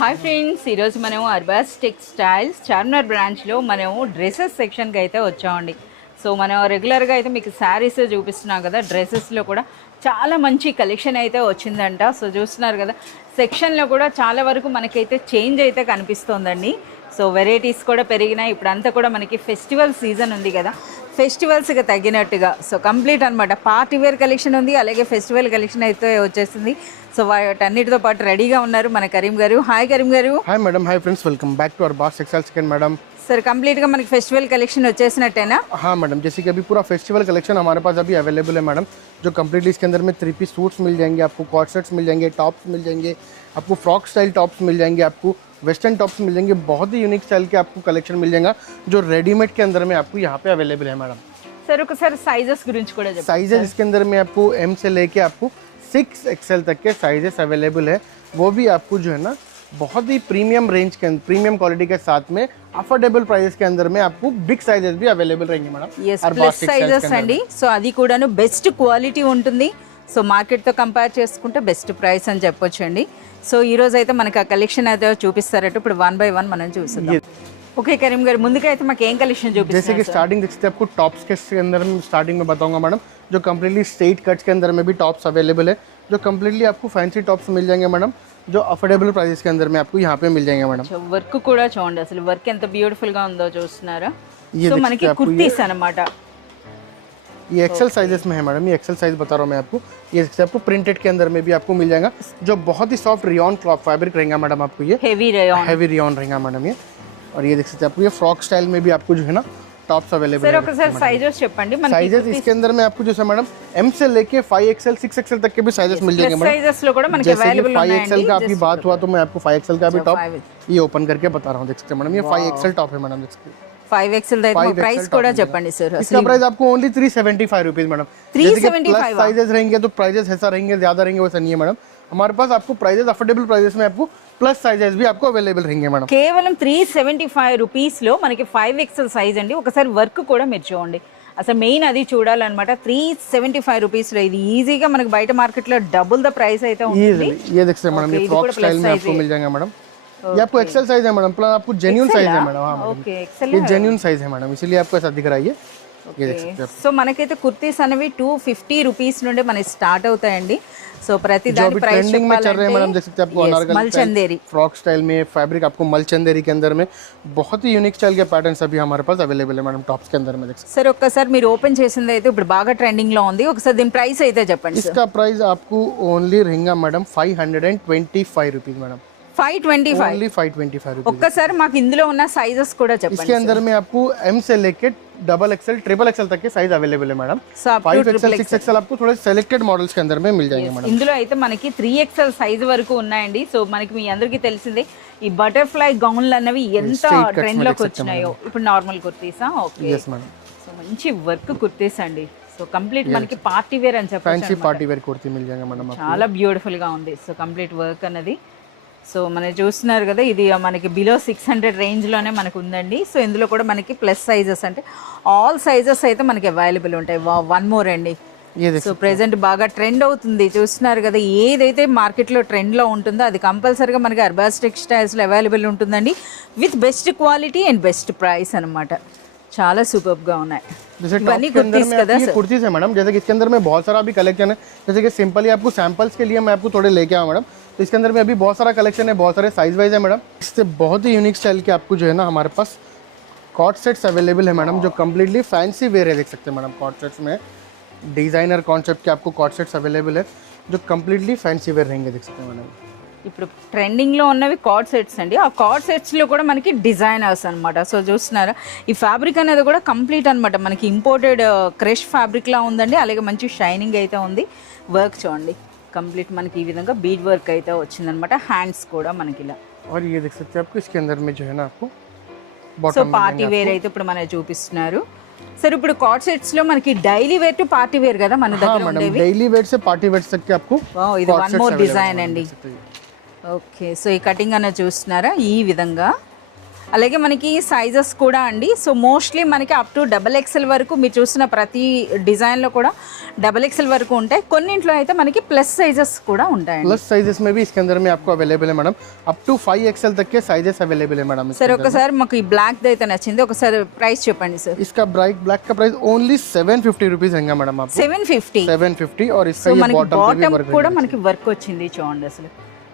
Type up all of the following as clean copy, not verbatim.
Hi friends, ఈరోజు మనము Arbaz textiles Charminar బ్రాంచ్లో మనము డ్రెస్సెస్ సెక్షన్కి అయితే వచ్చామండి. సో మనం రెగ్యులర్గా అయితే మీకు శారీస్ చూపిస్తున్నాం కదా, డ్రెస్సెస్లో కూడా చాలా మంచి కలెక్షన్ అయితే వచ్చిందంట. సో చూస్తున్నారు కదా, సెక్షన్లో కూడా చాలా వరకు మనకైతే చేంజ్ అయితే కనిపిస్తోందండి. సో వెరైటీస్ కూడా పెరిగినాయి. ఇప్పుడు అంతా కూడా మనకి ఫెస్టివల్ సీజన్ ఉంది కదా, ఫెస్టివల్స్కి తగ్గినట్టుగా సో కంప్లీట్ అనమాట పార్టీ వేర్ కలెక్షన్ ఉంది, అలాగే ఫెస్టివల్ కలెక్షన్ అయితే వచ్చేసింది. సో వాటన్నిటితో పాటు రెడీగా ఉన్నారు మన కరీం గారు. హాయ్ కరీం గారు. Hi madam. Hi friends, welcome back to Arbaz textiles second madam. Sir complete का మనకి ఫెస్టివల్ కలెక్షన్ వచ్చేసినట్టేనా? हाँ मैडम, जैसे कि अभी पूरा फेस्टिवल कलेक्शन हमारे पास अभी अवेलेबल है मैडम, जो कम्प्लीटली इसके अंदर में 3 पीस सूट्स मिल जाएंगे, आपको कॉट सेट्स मिल जाएंगे, टॉप्स मिल जाएंगे, आपको फ्रॉक स्टाइल टॉप्स मिल जाएंगे, आपको वेस्टर्न टॉप्स मिल जाएंगे. बहुत ही यूनिक स्टाइल के आपको कलेक्शन मिल जाएगा जो रेडीमेड के अंदर में आपको यहाँ पे अवेलेबल है मैडम. सर ఒకసారి సైజెస్ గురించి కూడా చెప్పండి. साइजेस इसके अंदर में आपको M से लेके आपको 6XL तक के साइजेस अवेलेबल है. वो भी आपको जो है ना बहुत ही प्रीमियम रेंज के प्रीमियम क्वालिटी के साथ में अफोर्डेबल प्राइस के अंदर में आपको बिग साइजेस भी अवेलेबल रहेंगे मैडम. yes ప్లస్ సైజెస్ అండి. సో అది కూడాను బెస్ట్ క్వాలిటీ ఉంటుంది. సో మార్కెట్తో కంపేర్ చేసుకుంటే బెస్ట్ ప్రైస్ అని చెప్పొచ్చండి. సో ఈ రోజు అయితే మనకి ఆ కలెక్షన్ అయితే చూపిస్తారట. ఇప్పుడు 1 by 1 మనం చూద్దాం. ओके करीम गाరు, ముందుగా అయితే మాకు ఏం కలెక్షన్ చూపిస్తారు? जैसे कि स्टार्टिंग देखते हैं आपको टॉप्स के अंदर में स्टार्टिंग में बताऊंगा मैडम, जो कम्प्लीटली स्ट्रेट कट्स के अंदर में भी टॉप्स अवेलेबल है, जो कम्प्लीटली आपको फैंसी टॉप्स मिल जाएंगे मैडम, जो अफोर्डेबल प्राइस के अंदर में आपको यहाँ पे मिल जाएंगे मैडम. వర్క్ కూడా చూడండి, అసలు వర్క్ ఎంత బ్యూటిఫుల్ గా ఉందో చూస్తున్నారా. సో మనకి కుర్తీస్ అన్నమాట. ये एक्सेल साइजेस में है मैडम, ये एक्सेल साइज बता रहा हूँ मैं आपको. ये आपको प्रिंटेड के अंदर में भी आपको मिल जाएगा, जो बहुत ही सॉफ्ट रियॉन क्लॉथ फैब्रिक रहेगा मैडम. आपको ये हैवी रियॉन रहेगा मैडम ये. और ये देख सकते हैं आपको ये फ्रॉक स्टाइल में भी आपको जो है ना टॉप्स अवेलेबल है. सर ఒకసారి సైజెస్ చెప్పండి. మనకి साइजेस इसके अंदर में आपको जो है मैडम M से लेके 5XL 6XL तक के भी साइजेस मिल जाएंगे मैडम. साइजेस లో కూడా మనకి अवेलेबल ఉన్నాయి. 5XL का आपकी बात हुआ तो मैं आपको 5XL का भी टॉप ये ओपन करके बता रहा हूँ. देख सकते हैं मैडम, ये 5XL टॉप है मैडम. देख सकते हैं 5XL दा प्राइस కూడా చెప్పండి सर. इसका प्राइस आपको ओनली 375 रुपीज मैडम. 375 साइजेस रहेंगे तो प्राइजेस ऐसा रहेंगे, ज्यादा रहेंगे वैसा नहीं है मैडम. हमारे पास आपको प्राइजेस अफोर्डेबल प्राइजेस में आपको प्लस साइजेस भी आपको अवेलेबल रहेंगे मैडम. కేవలం 375 రూపీస్ లో మనకి 5XL సైజ్ అండి. ఒకసారి వర్క్ కూడా మీరు చూడండి, అసలు మెయిన్ అది చూడాలన్నమాట. 375 రూపీస్ లో ఇది ఈజీగా మనకి బయట మార్కెట్ లో డబుల్ ద ప్రైస్ అయితే ఉంటుంది. ये देख सकते हैं मैडम, ये फ्रॉक स्टाइल में आपको मिल जाएगा मैडम. ये आपको एक्सेल साइज है मैडम, प्लस आपको जेन्युइन साइज है मैडम. हाँ ओके, एक्सेल ये जेन्युइन साइज है मैडम, इसीलिए आपको ऐसा दिख रहा है. ये देख सकते हैं. సో మనకైతే కుర్తీస్ అనేవి 250 రూపీస్ నుండి మనకి స్టార్ట్ అవుతాయండి. సో ప్రతి దాని ప్రైస్ ट्रेंडिंग में चल रहे हैं मैडम. देख सकते हैं आपको अनारकली మల్చందేరి फ्रॉक स्टाइल में फैब्रिक आपको मलचंदेरी के अंदर में बहुत ही यूनिक स्टाइल के पैटर्न्स अभी हमारे पास अवेलेबल है मैडम टॉप्स के अंदर में. देख सकते सर ఒక్కసారి మీరు ఓపెన్ చేసింది అయితే ఇప్పుడు బాగా ట్రెండింగ్ లో ఉంది. ఒకసారి దీని ప్రైస్ అయితే చెప్పండి. इसका प्राइस आपको ओनली रहेगा madam 525 rupees madam. 525 only 525 rupees. ఒక్కసారి మాకు ఇందులో ఉన్న సైజెస్ కూడా చెప్పండి. इसके अंदर में आपको M से लेके XXL XXL तक के साइज अवेलेबल है मैडम. 5XL 6XL आपको थोड़े सेलेक्टेड मॉडल्स के अंदर में मिल जाएंगे मैडम. ఇందులో అయితే మనకి 3XL సైజ్ వరకు ఉన్నాయండి. సో మనకి మీ అందరికీ తెలిసిందే ఈ బటర్ఫ్లై గౌన్లు అన్నవి ఎంత ట్రెండ్ లోకి వచ్చినాయో. ఇప్పుడు నార్మల్ కుర్తీసా? Okay yes madam. సో మంచి వర్క్ కుర్తీస్ అండి. సో కంప్లీట్ మనకి పార్టీ వేర్ అని చెప్పొచ్చు. फैंसी पार्टी वेयर कुर्ती मिल जाएगा मैडम. చాలా బ్యూటిఫుల్ గా ఉంది. సో కంప్లీట్ వర్క్ అన్నది. సో మనం చూస్తున్నారు కదా, ఇది మనకి బిలో 600 రేంజ్లోనే మనకు ఉందండి. సో ఇందులో కూడా మనకి ప్లస్ సైజెస్ అంటే ఆల్ సైజెస్ అయితే మనకి అవైలబుల్ ఉంటాయి. వన్ మోర్ అండి. సో ప్రెసెంట్ బాగా ట్రెండ్ అవుతుంది, చూస్తున్నారు కదా. ఏదైతే మార్కెట్లో ట్రెండ్లో ఉంటుందో అది కంపల్సరీగా మనకి అర్బాస్ టెక్స్టైల్స్లో అవైలబుల్ ఉంటుందండి, with best quality and best price అనమాట. చాలా సూపర్గా ఉన్నాయి. जैसे कुर्तीज है ये कुर्तीज है मैडम. जैसे कि इसके अंदर में बहुत सारा अभी कलेक्शन है. जैसे कि सिंपली आपको सैंपल्स के लिए मैं आपको थोड़े लेके आऊँ मैडम. तो इसके अंदर में अभी बहुत सारा कलेक्शन है, बहुत सारे साइज वाइज है मैडम. इससे बहुत ही यूनिक स्टाइल के आपको जो है ना हमारे पास कॉट सेट्स अवेलेबल है मैडम, जो कम्प्लीटली फैंसी वेयर है. देख सकते हैं मैडम, कॉट सेट्स में डिजाइनर कॉन्सेप्ट के आपको कॉट सेट्स अवेलेबल है, जो कम्प्लीटली फैंसी वेयर रहेंगे. देख सकते हैं मैडम, ఇప్పుడు ట్రెండింగ్లో ఉన్నవి కార్డ్ సెట్స్ అండి. ఆ కార్డ్ సెట్స్లో కూడా మనకి డిజైనర్స్ అనమాట. సో చూస్తున్నారా, ఈ ఫ్యాబ్రిక్ అనేది కూడా కంప్లీట్ అనమాట. మనకి ఇంపోర్టెడ్ క్రష్ ఫ్యాబ్రిక్లా ఉందండి. అలాగే మంచి షైనింగ్ అయితే ఉంది. వర్క్ చూడండి, కంప్లీట్ మనకి ఈ విధంగా బీడ్ వర్క్ అయితే వచ్చిందనమాట. హ్యాండ్స్ కూడా మనకి ఇలా. और ये देख सकते हैं आपको इसके अंदर में जो है ना आपको సో పార్టీ వేర్ అయితే ఇప్పుడు మనకి చూపిస్తున్నారు. सर ఇప్పుడు కార్డ్ సెట్స్ లో మనకి daily wear to party wear కదా మన దగ్గర ఉండేవి. డైలీ వేర్ से पार्टी वेयर तक के आपको వావ్, ఇది వన్ మోర్ డిజైన్ అండి. ఓకే, సో ఈ కటింగ్ అన్న చూస్తున్నారా ఈ విధంగా. అలాగే మనకి సైజెస్ కూడా అండి. సో మోస్ట్లీ మనకి అప్ టు XXL వరకు మీరు చూసిన ప్రతి డిజైన్లో కూడా XXL వరకు ఉంటాయి. కొన్నింట్లో అయితే మనకి ప్లస్ సైజెస్ కూడా ఉంటాయి. प्लस साइजेस में भी इसके अंदर में आपको अवेलेबल है मैडम, अप टू 5XL तक के साइजेस अवेलेबल है मैडम. సార్ ఒకసారి మాకు ఈ బ్లాక్ అయితే నచ్చింది, ఒకసారి ప్రైస్ చెప్పండి సార్. इसका ब्लैक का प्राइस ओनली 750 रुपीज रहेगा मैडम आपको. 750 750 और సో इसका ये మనకి बॉटम पे भी బాటమ్ वर्क కూడా మనకి వర్క్ వచ్చింది చూడండి. అసలు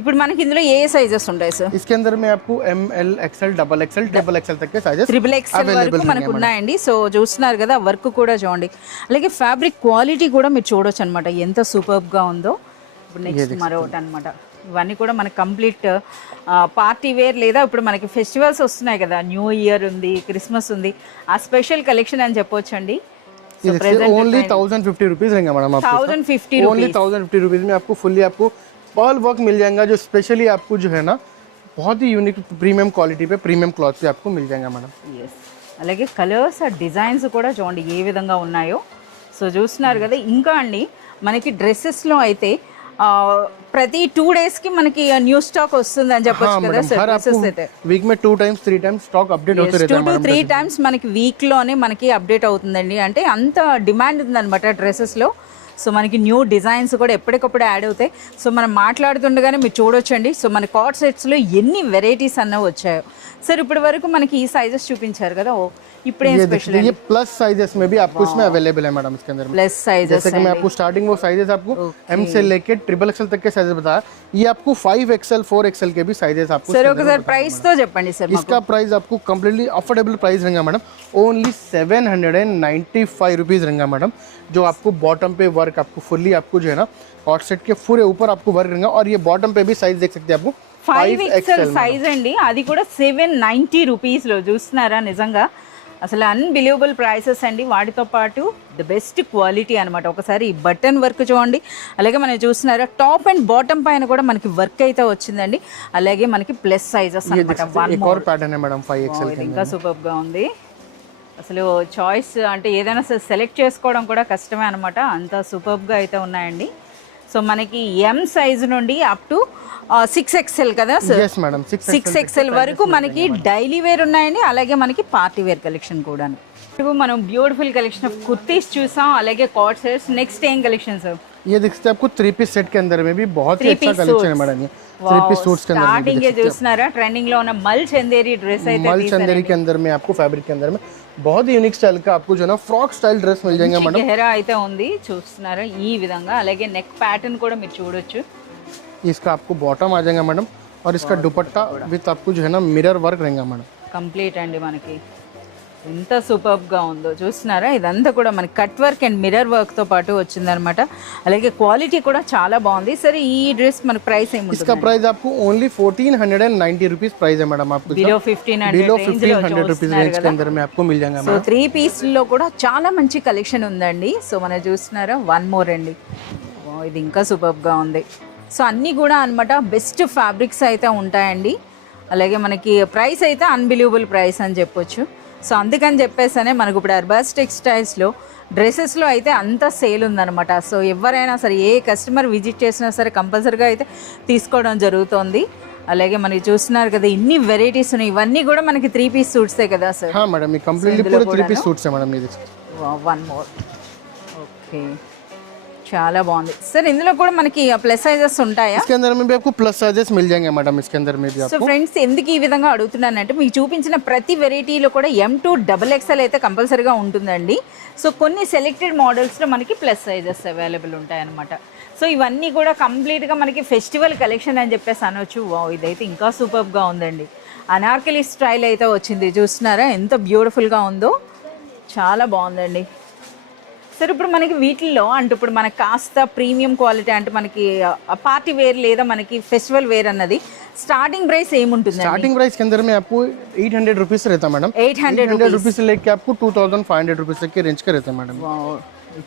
ఇప్పుడు మనకి ఇందులో ఏ సైజెస్ ఉంటాయి సార్? इसके अंदर में आपको ML XL XXL XXL तक के साइजेस XXL వరకు మనకు ఉన్నాయండి. సో చూస్తున్నారు కదా వర్క్ కూడా చూడండి. అలాగే ఫ్యాబ్రిక్ క్వాలిటీ కూడా మీరు చూడొచ్చు అనమాట ఎంత సూపర్గా ఉందో. ఇప్పుడు నెక్స్ట్ మరొకటి అనమాట. ఇవన్నీ కూడా మనకి కంప్లీట్ పార్టీ వేర్ లేదా ఇప్పుడు మనకి ఫెస్టివల్స్ వస్తున్నాయి కదా, న్యూ ఇయర్ ఉంది, క్రిస్మస్ ఉంది, ఆ స్పెషల్ కలెక్షన్ అని చెప్పొచ్చు అండి. ओनली 1050 रुपीज रहेगा मैडम आपको. 1050 ओनली 1050 रुपीज में आपको फुल्ली आपको पर्ल वर्क मिल जाएगा, जो स्पेशली आपको जो है ना बहुत ही यूनिक प्रीमियम क्वालिटी पे प्रीमियम क्लॉथ पे आपको मिल जाएगा मैडम. ఎస్ అలాగే కలర్స్ ఆ డిజైన్స్ కూడా చూడండి ఏ విధంగా ఉన్నాయో. సో చూస్తున్నారు కదా. ఇంకా అండి మనకి డ్రెస్సెస్లో అయితే ప్రతి 2 days కి మనకి న్యూ స్టాక్ వస్తుంది అని చెప్పొచ్చు కదా సార్. డ్రెస్సెస్ అయితే వీక్ में 2 times 3 times స్టాక్ అప్డేట్ అవుతూ रहता है 2 to 3 times మనకి వీక్ లోనే మనకి అప్డేట్ అవుతుందండి. అంటే అంత డిమాండ్ ఉందన్నమాట డ్రెస్సెస్లో. సో మనకి న్యూ డిజైన్స్ కూడా ఎప్పటికప్పుడు యాడ్ అవుతాయి. సో మనం మాట్లాడుతుండగానే మీరు చూడొచ్చండి. సో మన కార్డ్ సెట్స్లో ఎన్ని వెరైటీస్ అన్నవి వచ్చాయో. సార్ ఇప్పటి వరకు మనకి ఈ సైజెస్ చూపించారు కదా, ఇప్పుడే స్పెషల్ ये प्लस साइजेस में भी आपको इसमें अवेलेबल है मैडम. इसके अंदर प्लस साइजेस जैसे कि मैं आपको स्टार्टिंग वो साइजेस आपको M से लेके XXL तक के साइजेस बताया, ये आपको 5XL 4XL के भी साइजेस आपको. सर ఒకసారి ప్రైస్ తో చెప్పండి సార్. इसका प्राइस आपको कंप्लीटली अफोर्डेबल प्राइस रहेगा मैडम. ओनली 795 रुपीज रहेगा मैडम, जो आपको बॉटम पे वर्क आपको फुल्ली आपको जो है ना कॉट सेट के पूरे ऊपर आपको वर्क रहेगा. और ये बॉटम पे भी साइज देख सकते हैं आपको 5XL సైజ్ అండి. అది కూడా 790 రూపీస్లో చూస్తున్నారా. నిజంగా అసలు అన్బిలీవబుల్ ప్రైసెస్ అండి. వాటితో పాటు ద బెస్ట్ క్వాలిటీ అనమాట. ఒకసారి ఈ బటన్ వర్క్ చూడండి. అలాగే మనం చూస్తున్నారా టాప్ అండ్ బాటమ్ పైన కూడా మనకి వర్క్ అయితే వచ్చిందండి. అలాగే మనకి ప్లస్ సైజెస్ అనమాట. एक और पैटर्न है मैडम 5XL ఇది ఇంకా సూపర్గా ఉంది. అసలు చాయిస్ అంటే ఏదైనా సెలెక్ట్ చేసుకోవడం కూడా కష్టమే అనమాట, అంత సూపర్గా అయితే ఉన్నాయండి. సో మనకి M సైజ్ నుండి అప్ టు 6XL కదా సార్. yes madam 6XL వరకు మనకి డైలీ వేర్ ఉన్నాయండి. అలాగే మనకి పార్టీ వేర్ కలెక్షన్ కూడా. ఇప్పుడు మనం బ్యూటిఫుల్ కలెక్షన్ ఆఫ్ కుర్తీస్ చూసాం, అలాగే కార్డ్ సెట్స్. నెక్స్ట్ ఏం కలెక్షన్ సార్? ये देख सकते हैं आपको 3 पीस सेट के अंदर में भी बहुत ही अच्छा कलेक्शन है मैडम. ये 3 पीस सूट्स के अंदर స్టార్టింగ్ ఏ చూస్తున్నారా ట్రెండింగ్ లో ఉన్న మల్ చందేరి డ్రెస్ అయితే मल चंदेरी के अंदर में आपको फैब्रिक के अंदर में बहुत ही यूनिक स्टाइल का आपको जो है ना फ्रॉक स्टाइल ड्रेस मिल जाएगा मैडम. గెహరా అయితే ఉంది చూస్తున్నారా ఈ విధంగా. అలాగే నెక్ ప్యాటర్న్ కూడా మీరు చూడొచ్చు. इसका आपको बॉटम आ जाएगा मैडम, और इसका दुपट्टा विथ आपको जो है ना मिरर वर्क रहेगा मैडम. కంప్లీట్ అండి. మనకి ఎంత సూపర్గా ఉందో చూస్తున్నారా. ఇదంతా కూడా మనకి కట్ వర్క్ అండ్ మిర్రర్ వర్క్తో పాటు వచ్చిందనమాట. అలాగే క్వాలిటీ కూడా చాలా బాగుంది. సరే ఈ డ్రెస్ మనకి ప్రైస్ ఏముంటుంది? इसका प्राइस आपको ओनली 1490 रुपीज प्राइस है मैडम. आपको బిలో 1500 रुपीज रेंज के अंदर में आपको मिल जाएगा. సో 3 పీస్లో కూడా చాలా మంచి కలెక్షన్ ఉందండి. సో మనం చూస్తున్నారా వన్ మోర్ అండి. ఇది ఇంకా సూపర్గా ఉంది. సో అన్నీ కూడా అనమాట బెస్ట్ ఫ్యాబ్రిక్స్ అయితే ఉంటాయండి. అలాగే మనకి ప్రైస్ అయితే అన్బిలీవబుల్ ప్రైస్ అని చెప్పొచ్చు. సో అందుకని చెప్పేసనే మనకు ఇప్పుడు అర్బాస్ టెక్స్టైల్స్లో డ్రెస్సెస్లో అయితే అంత సేల్ ఉందన్నమాట. సో ఎవరైనా సరే ఏ కస్టమర్ విజిట్ చేసినా సరే కంపల్సరీగా అయితే తీసుకోవడం జరుగుతుంది. అలాగే మనకి చూస్తున్నారు కదా ఇన్ని వెరైటీస్ ఉన్నాయి. ఇవన్నీ కూడా మనకి 3 పీస్ సూట్సే కదా సార్? हाँ मैडम, ये कंप्लीटली पूरे 3 पीस सूट्स है मैडम. ये వన్ మోర్. ఓకే చాలా బాగుంది సార్. ఇందులో కూడా మనకి ప్లస్ సైజెస్ ఉంటాయా? इसके अंदर में भी आपको प्लस साइजेस मिल जाएंगे मैडम. इसके अंदर में भी సో ఫ్రెండ్స్ ఎందుకు ఈ విధంగా అడుగుతున్నానంటే మీకు చూపించిన ప్రతి వెరైటీలో కూడా M to XXL అయితే కంపల్సరీగా ఉంటుందండి. సో కొన్ని సెలెక్టెడ్ మోడల్స్లో మనకి ప్లస్ సైజెస్ అవైలబుల్ ఉంటాయన్నమాట. సో ఇవన్నీ కూడా కంప్లీట్గా మనకి ఫెస్టివల్ కలెక్షన్ అని చెప్పేసి అనొచ్చు. వావ్ ఇదైతే ఇంకా సూపర్గా ఉందండి. అనార్కలి స్టైల్ అయితే వచ్చింది చూస్తున్నారా ఎంత బ్యూటిఫుల్గా ఉందో. చాలా బాగుందండి. సార్ ఇప్పుడు మనకి వీటిల్లో అంటే ఇప్పుడు మనకి కాస్త ప్రీమియం క్వాలిటీ అంటే మనకి పార్టీ వేర్ లేదా మనకి ఫెస్టివల్ వేర్ అన్నది స్టార్టింగ్ ప్రైస్ ఏముంటుంది? स्टार्टिंग प्राइस के अंदर में आपको 800 रुपीज रहता है मैडम. 800 रुपीज से लेके आपको 2500 रुपीज तक के रेंज का रहता है मैडम.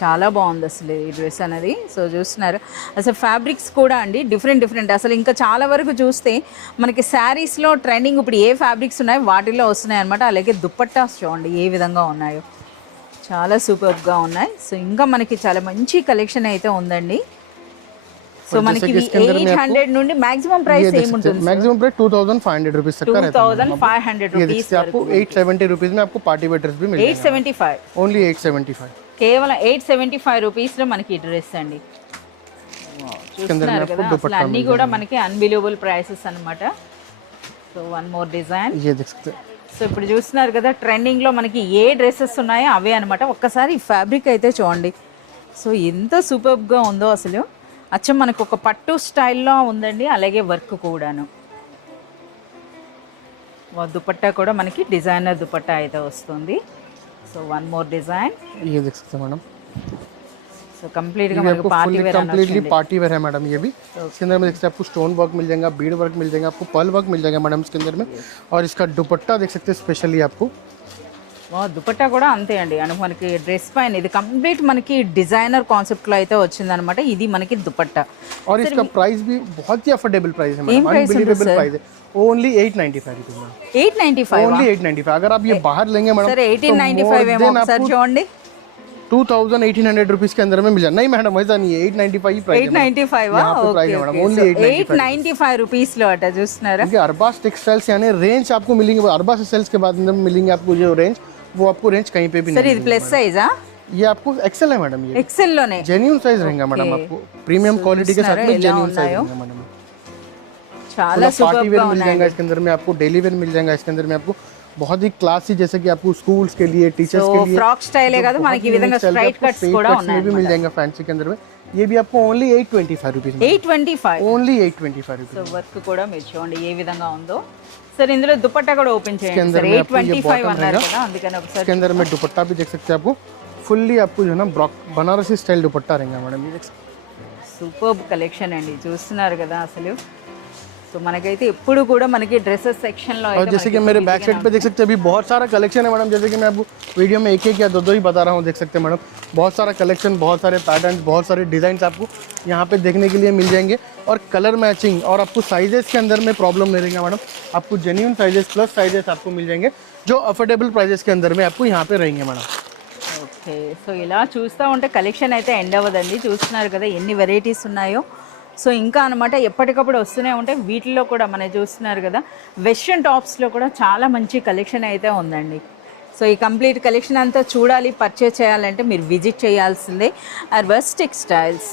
చాలా బాగుంది అసలు ఈ డ్రెస్ అనేది. సో చూస్తున్నారు అసలు ఫ్యాబ్రిక్స్ కూడా అండి డిఫరెంట్ అసలు ఇంకా చాలా వరకు చూస్తే మనకి శారీస్లో ట్రెండింగ్ ఇప్పుడు ఏ ఫ్యాబ్రిక్స్ ఉన్నాయో వాటిల్లో వస్తున్నాయి అనమాట. అలాగే దుప్పట్టాస్ చూడండి ఏ విధంగా ఉన్నాయో చాలా సూపర్గా ఉన్నాయి. సో ఇంకా మనకి చాలా మంచి కలెక్షన్ అయితే ఉందండి. సో మనకి 800 నుండి మాక్సిమం ప్రైస్ ఏముంటుంది? मैक्सिमम प्राइस 2500 रुपीज तक का रहता है। 2500 ये రూపీస్ देखिए आपको 870 रुपीज में आपको पार्टी वेयर ड्रेस भी मिल जाएगा। 875 ओनली 875। కేవలం 875 రూపీస్ లో మనకి డ్రెస్ అండి। చూస్తున్నారు కదా అసలు అన్ని కూడా మనకి అన్బిలీవబుల్ ప్రైసెస్ అన్నమాట। సో వన్ మోర్ డిజైన్ ये देख सकते हैं। సో ఇప్పుడు చూస్తున్నారు కదా ట్రెండింగ్ లో మనకి ఏ డ్రెస్సెస్ ఉన్నాయో అవే అనమాట। ఒక్కసారి ఈ ఫ్యాబ్రిక్ అయితే చూడండి, సో ఎంత సూపర్గా ఉందో అసలు, అచ్చం మనకు ఒక పట్టు స్టైల్లో ఉందండి, అలాగే వర్క్ కూడాను। దుపట్టా కూడా మనకి డిజైనర్ దుపట్టా అయితే వస్తుంది। సో వన్ మోర్ డిజైన్ ये देख सकते हैं मैडम। సో కంప్లీట్ గా ये మనకు आपको party fully wear completely party wear है मैडम। ये भी इसके अंदर में देख सकते हैं आपको स्टोन वर्क मिल जाएगा, बीड वर्क मिल जाएगा, आपको पर्ल वर्क मिल जाएगा मैडम इसके अंदर में। और इसका दुपट्टा देख सकते हैं स्पेशली आपको। దుపట్టా కూడా అంతే అండి, అంటే మనకి డ్రెస్ పైన ఇది కంప్లీట్ మనకి డిజైనర్ కాన్సెప్ట్ లో అయితే వచ్చిందనమాట। ఇది మనకి దుపట్టా और इसका प्राइस भी बहुत ही अफोर्डेबल प्राइस है मैडम, अनबिलीवेबल प्राइस है। Only 895 rupees ma'am. 895 ओनली 895। अगर आप ये बाहर लेंगे मैडम सर 1895 ఏమో ఒకసారి చూడండి, 2800 रुपीज के अंदर में मिल जाए। नहीं मैडम ऐसा नहीं है, 895 ही प्राइस है। 895 प्राइस है मैडम, ओनली 895 రూపీస్ లో అట చూస్తున్నారా। देखिए अरबाज टेक्सटाइल्स यानी रेंज आपको मिलेंगे, अरबाज सेल्स के बाद अंदर मिलेंगे आपको जो रेंज, वो आपको रेंज कहीं पे भी सर नहीं। ఇది ప్లస్ సైజా? ये आपको एक्सेल है मैडम। ये एक्सेल లోనే जेन्युइन साइज रहेगा मैडम, आपको प्रीमियम क्वालिटी के साथ में जेन्युइन साइज रहेगा मैडम। చాలా पार्टी సూపర్ वेयर గా मिल जाएगा इसके अंदर में, आपको डेली वेयर मिल जाएगा इसके अंदर में, आपको बहुत ही क्लासी, जैसे कि आपको स्कूल्स के लिए, टीचर्स के लिए ఫ్రాక్ స్టైలే కాదు మనకి ఈ విధంగా స్ట్రైట్ కట్స్ కూడా ఉన్నాయి, भी मिल जाएगा फैंसी के अंदर में। ये भी आपको only 825 rupees, 825। Only 825 rupees. So work కూడా మీరు చూడండి ఏ విధంగా ఉందో। సర్ ఇందులో దుపట్టా కూడా ఓపెన్ చేయండి अंदर సర్। में आपको ये 825 bottom అన్నారు रहेगा। కదా, అందుకని ఒకసారి इसके अंदर में दुपट्टा भी देख सकते हैं आपको, फुल्ली आपको जो है ना बनारसी स्टाइल दुपट्टा रहेगा मैडम। ये देख सकते हैं। సూపర్బ్ కలెక్షన్ అండి, చూస్తున్నారు కదా అసలు। సో మనకైతే ఎప్పుడు కూడా మనకి డ్రెస్సెస్ సెక్షన్ లో और जैसे कि मेरे बैक साइड पे देख सकते हैं अभी बहुत सारा कलेक्शन है मैडम। जैसे कि मैं आपको वीडियो में एक एक या दो ही बता रहा हूँ, देख सकते हैं मैडम बहुत सारा कलेक्शन, बहुत सारे पैटर्न, बहुत सारे डिजाइन आपको यहाँ पे देखने के लिए मिल जाएंगे। और कलर मैचिंग और आपको साइजेस के अंदर में प्रॉब्लम नहीं रहेगा मैडम, आपको जेन्युइन साइजेस प्लस साइजेस आपको मिल जाएंगे जो अफोर्डेबल प्राइजेस के अंदर में आपको यहाँ पे रहेंगे मैडम। ఓకే, సో ఇలా చూస్తూ ఉంటే కలెక్షన్ అయితే ఎండ్ అవ్వదండి। చూస్తున్నారు కదా ఎన్ని వెరైటీస్ ఉన్నాయో। సో ఇంకా అనమాట ఎప్పటికప్పుడు వస్తూనే ఉంటాయి। వీటిల్లో కూడా మనం చూస్తున్నారు కదా వెస్ట్రన్ టాప్స్లో కూడా చాలా మంచి కలెక్షన్ అయితే ఉందండి। సో ఈ కంప్లీట్ కలెక్షన్ అంతా చూడాలి, పర్చేస్ చేయాలంటే మీరు విజిట్ చేయాల్సిందే అర్బస్ టెక్స్టైల్స్।